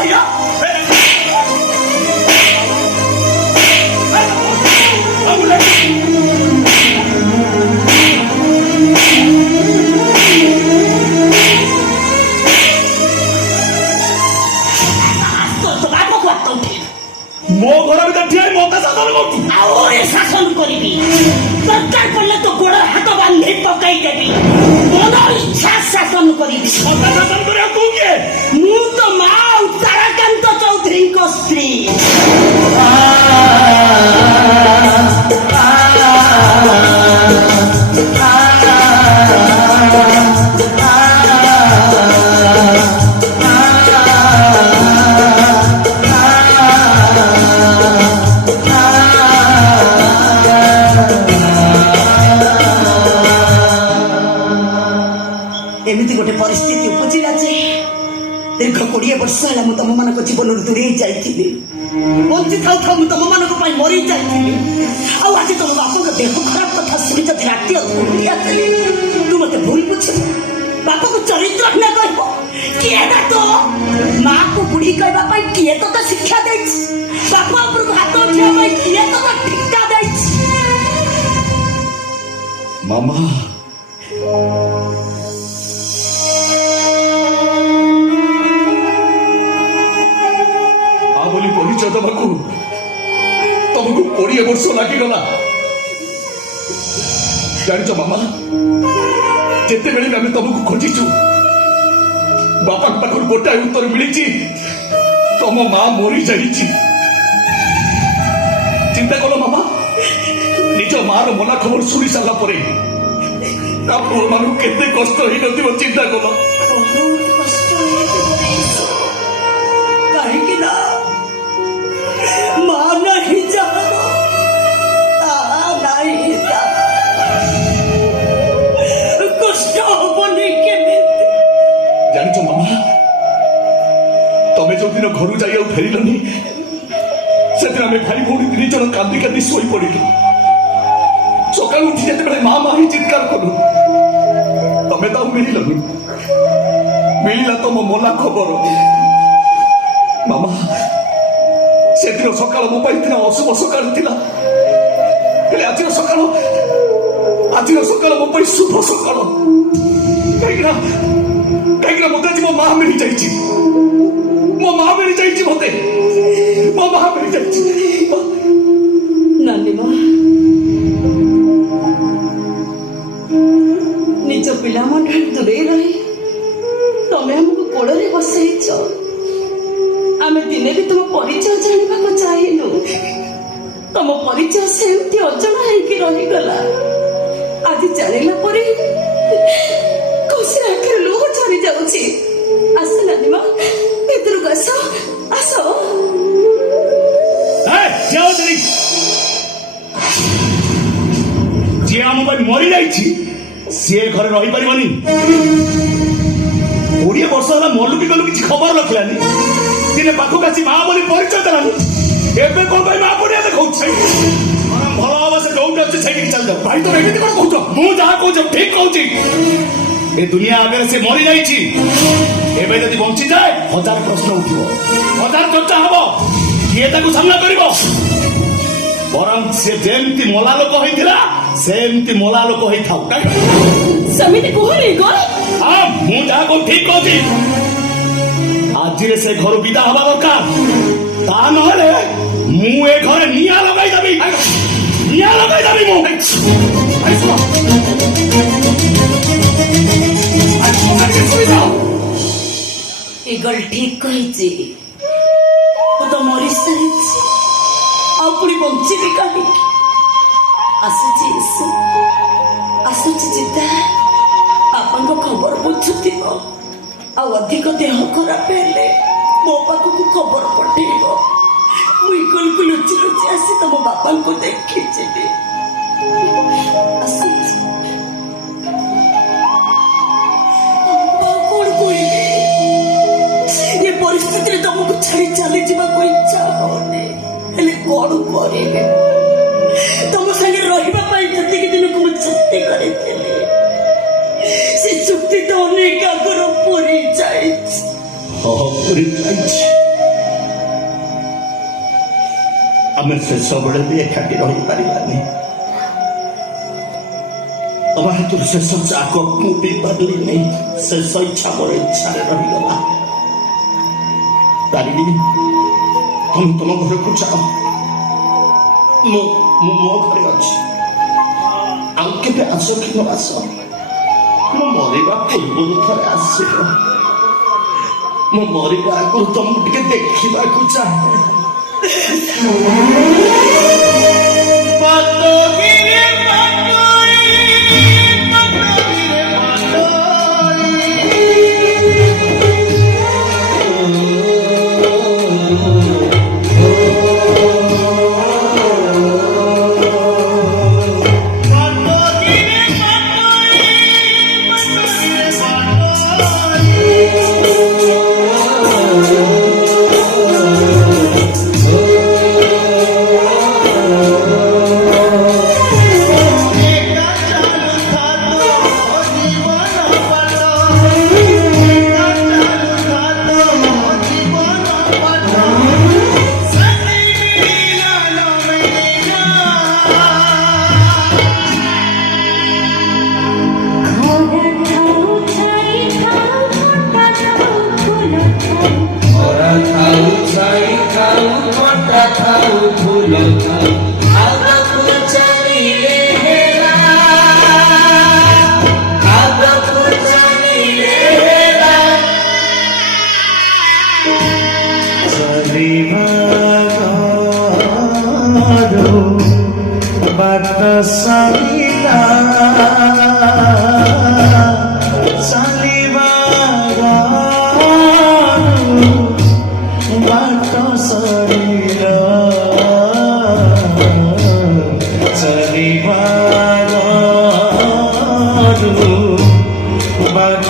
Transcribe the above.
କହିଲ? ମୋ ଘର ଭିତରେ ଠିଆ ମତେ ଶାସନ କରୁଛୁ? ଆହୁରି ଶାସନ କରିବି। ଦରକାର ପଡ଼ିଲେ ତ ଗୋଡ ହାତ ବାନ୍ଧି ପକାଇଦେବି। ମନ ଇଚ୍ଛା ଶାସନ କରିବି। ମତେ ଶାସନ କରିବା ତୁ କିଏ? ମୁଁ ତ ମା ଆଉ ତାରାକାନ୍ତ ଚୌଧୁରୀଙ୍କ ସ୍ତ୍ରୀ। ଏମିତି ଗୋଟେ ପରିସ୍ଥିତି ଉପୁଜିଲା ଯେ ଦୀର୍ଘ 20 ବର୍ଷ ହେଲା ମୁଁ ତମମାନଙ୍କ ଜୀବନରୁ ଦୂରେଇ ଯାଇଥିଲି। ବଞ୍ଚି ଥାଉ ଥାଉ ମୁଁ ତମମାନଙ୍କ ପାଇଁ ମରି ଯାଇଥିଲି। ଆଉ ଆଜି ତମ ବାପଙ୍କ ଦେହ ଖରାପ କଥା ଶୁଣି ଯଦି ରାତି ଆସିଲି ତୁ ମତେ ଭୁଲ ବୁଝିବୁ। ବାପକୁ ଚରିତ୍ରହୀନ କହିବ। କିଏ ତ ମାକୁ ବୁଢୀ କହିବା ପାଇଁ କିଏ ତତେ ଶିକ୍ଷା ଦେଇଛି? ବାପ ଉପରକୁ ହାତ ଉଠିବା ପାଇଁ କିଏ ତତେ ଠିକା ଦେଇଛି? ମାମା ବୋଲି ପରିଚୟ ଦେବାକୁ ତମକୁ 20 ବର୍ଷ ଲାଗିଗଲା। ଜାଣିଛ ମାମା, ଯେତେବେଳେ ବି ଆମେ ତମକୁ ଖୋଜିଛୁ ବାପାଙ୍କ ପାଖରୁ ଗୋଟାଏ ଉତ୍ତର ମିଳିଛି, ତମ ମା ମରିଯାଇଛି। ଚିନ୍ତା କଲ ମାମା, ନିଜ ମାର ମନା ଖବର ଶୁଣି ସାରିଲା ପରେ ତା ପୁଅ ମାନଙ୍କୁ କେତେ କଷ୍ଟ ହେଇନଥିବ ଚିନ୍ତା କଲ। କାହିଁକି ନା ମା ନାହିଁ ଯାହାର ନାହିଁ କଷ୍ଟ ହବନି କେମିତି? ଜାଣିଛ ମାମା, ତମେ ଯୋଉଦିନ ଘରୁ ଯାଇ ଆଉ ଫେରିଲନି ସେଦିନ ଆମେ ଭାଇ ଭଉଣୀ 3 ଜଣ କାନ୍ଦି କାନ୍ଦି ଶୋଇ ପଡିଲୁ। ସକାଳୁ ଉଠି ଯେତେବେଳେ ମା ମା ହିଁ ଚିତ୍କାର କଲୁ, ତମେ ତ ଆଉ ମିଳିଲନି। ମିଳିଲା ତମ ମଲା ଖବର। ମାମା, ସେଦିନ ସକାଳ ମୋ ପାଇଁ ଥିଲା ଅଶୁଭ ସକାଳ ଥିଲା, ହେଲେ ଆଜିର ସକାଳ ମୋ ପାଇଁ ଶୁଭ ସକାଳ। କାହିଁକିନା ମତେ ଆଜି ମୋ ମା ମିଳିଯାଇଛି। ମୋ ମା ମିଳିଯାଇଛି, ମତେ ମୋ ମା ମିଳିଯାଇଛି। ନାନୀ ମା, ନିଜ ପିଲାମାନଠାରୁ ଦୂରେଇ ରହି ତମେ ଆମକୁ କୋଳରେ ବସେଇଛ। ଆମେ ଦିନେ ବି ତୁମ ପରିଚୟ ଜାଣିବାକୁ ଚାହିଁନୁ। ତମ ପରିଚୟ ସେମିତି ଅଜଣା ହେଇକି ରହିଗଲା। ଆଜି ଜାଣିଲା ପରେ ଖୁସି ଆଖିରେ ଲୁହ ଝରି ଯାଉଛି। ଆସ ନାନୀ ମା, ଭିତରକୁ ଆସ। ଆସ। ଯିଏ ଆମ ପାଇଁ ମରିଯାଇଛି ସିଏ ଘରେ ରହିପାରିବନି। 20 ବର୍ଷ ହେଲା ମଲୁକି ଗଲୁ, କିଛି ଖବର ରଖିଲାନି। ଦିନେ ପାଖକୁ ଆସି ମା ବୋଲି ପରିଚୟ ଦେଲାନି। ଏବେ କଣ ପାଇଁ ମା ପଡିଆ ଦେଖାଉଛି? ଭଲ ହବ ସେ ଯୋଉଠି ଅଛି ସେଇଠିକି ଚାଲିଯାଉ। ଭାଇ ତୋର ଏମିତି କଣ କହୁଛ? ମୁଁ ଯାହା କହୁଛି ଠିକ କହୁଛି। ଏ ଦୁନିଆ ଆଗରେ ସେ ମରିଯାଇଛି। ଏବେ ଯଦି ବଞ୍ଚିଯାଏ 1000 ପ୍ରଶ୍ନ ଉଠିବ, 1000 ଚର୍ଚ୍ଚା ହବ। କିଏ ତାକୁ ସାମ୍ନା କରିବ? ବରଂ ସେ ଯେମିତି ମଲା ଲୋକ ହେଇଥିଲା ସେମିତି ମଲା ଲୋକ ହେଇଥାଉ। ସେମିତି କୁହନି କଣ? ହଁ, ମୁଁ ଯାହା କହୁଛି ଠିକ କହୁଛି। ଆଜିରେ ସେ ଘରୁ ବିଦା ହବା ଦରକାର। ତା ନହେଲେ ମୁଁ ଏ ଘରେ ନିଆଁ ଲଗାଇଦେବି। ନିଆଁ ଲଗାଇଦେବି ମୁଁ। ଏଗଲ ଠିକ କହିଛି। ମୁଁ ତ ମରି ସାରିଛି, ଆଉ ପୁଣି ବଞ୍ଚିବି କାହିଁକି? ଆସୁଛି ଈଶୁ, ଆସୁଛି ଚିତା। ବାପାଙ୍କ ଖବର ବୁଝୁଥିବ, ଆଉ ଅଧିକ ଦେହ ଖରାପ ହେଲେ ମୋ ପାଖକୁ ଖବର ପଠେଇବ। ମୁଁ ଇଗଲକୁ ଲୁଚି ଲୁଚି ଆସି ତମ ବାପାଙ୍କୁ ଦେଖିଯିବି। ଆସୁଛି। କଣ କହିବି? ଏ ପରିସ୍ଥିତିରେ ତମକୁ ଛାଡି ଚାଲିଯିବାକୁ ଇଚ୍ଛା ହଉନି, ହେଲେ କଣ କରିବି? ତମ ସାଙ୍ଗରେ ରହିବା ପାଇଁ ଯେତିକି ଦିନକୁ ମୁଁ ଚୁକ୍ତି କରିଥିଲି, ସେ ଚୁକ୍ତି ତ ଅନେକ ଆଗରୁ ପୁରୀ ଯାଇଛି। ଆମେ ଶେଷବେଳେ ବି ଏକାଠି ରହିପାରିବାନି। ତମ ହାତରୁ ଶେଷ ଚା କପ୍ ମୁଁ ପିଇ ପାରିଲିନି। ଶେଷ ଇଚ୍ଛା ମୋର ଇଚ୍ଛାରେ ରହିଗଲା। ତାରିଣୀ, ତମେ ତମ ଘରକୁ ଯାଅ, ମୁଁ ମୋ ଘରେ ଅଛି। ଆଉ କେବେ ଆସ କି ନ ଆସ, ମୁଁ ମରିବା ପୂର୍ବରୁ ଥରେ ଆସିବ। ମୁଁ ମରିବା ଆଗରୁ ତମକୁ ଟିକେ ଦେଖିବାକୁ ଚାହେଁ। But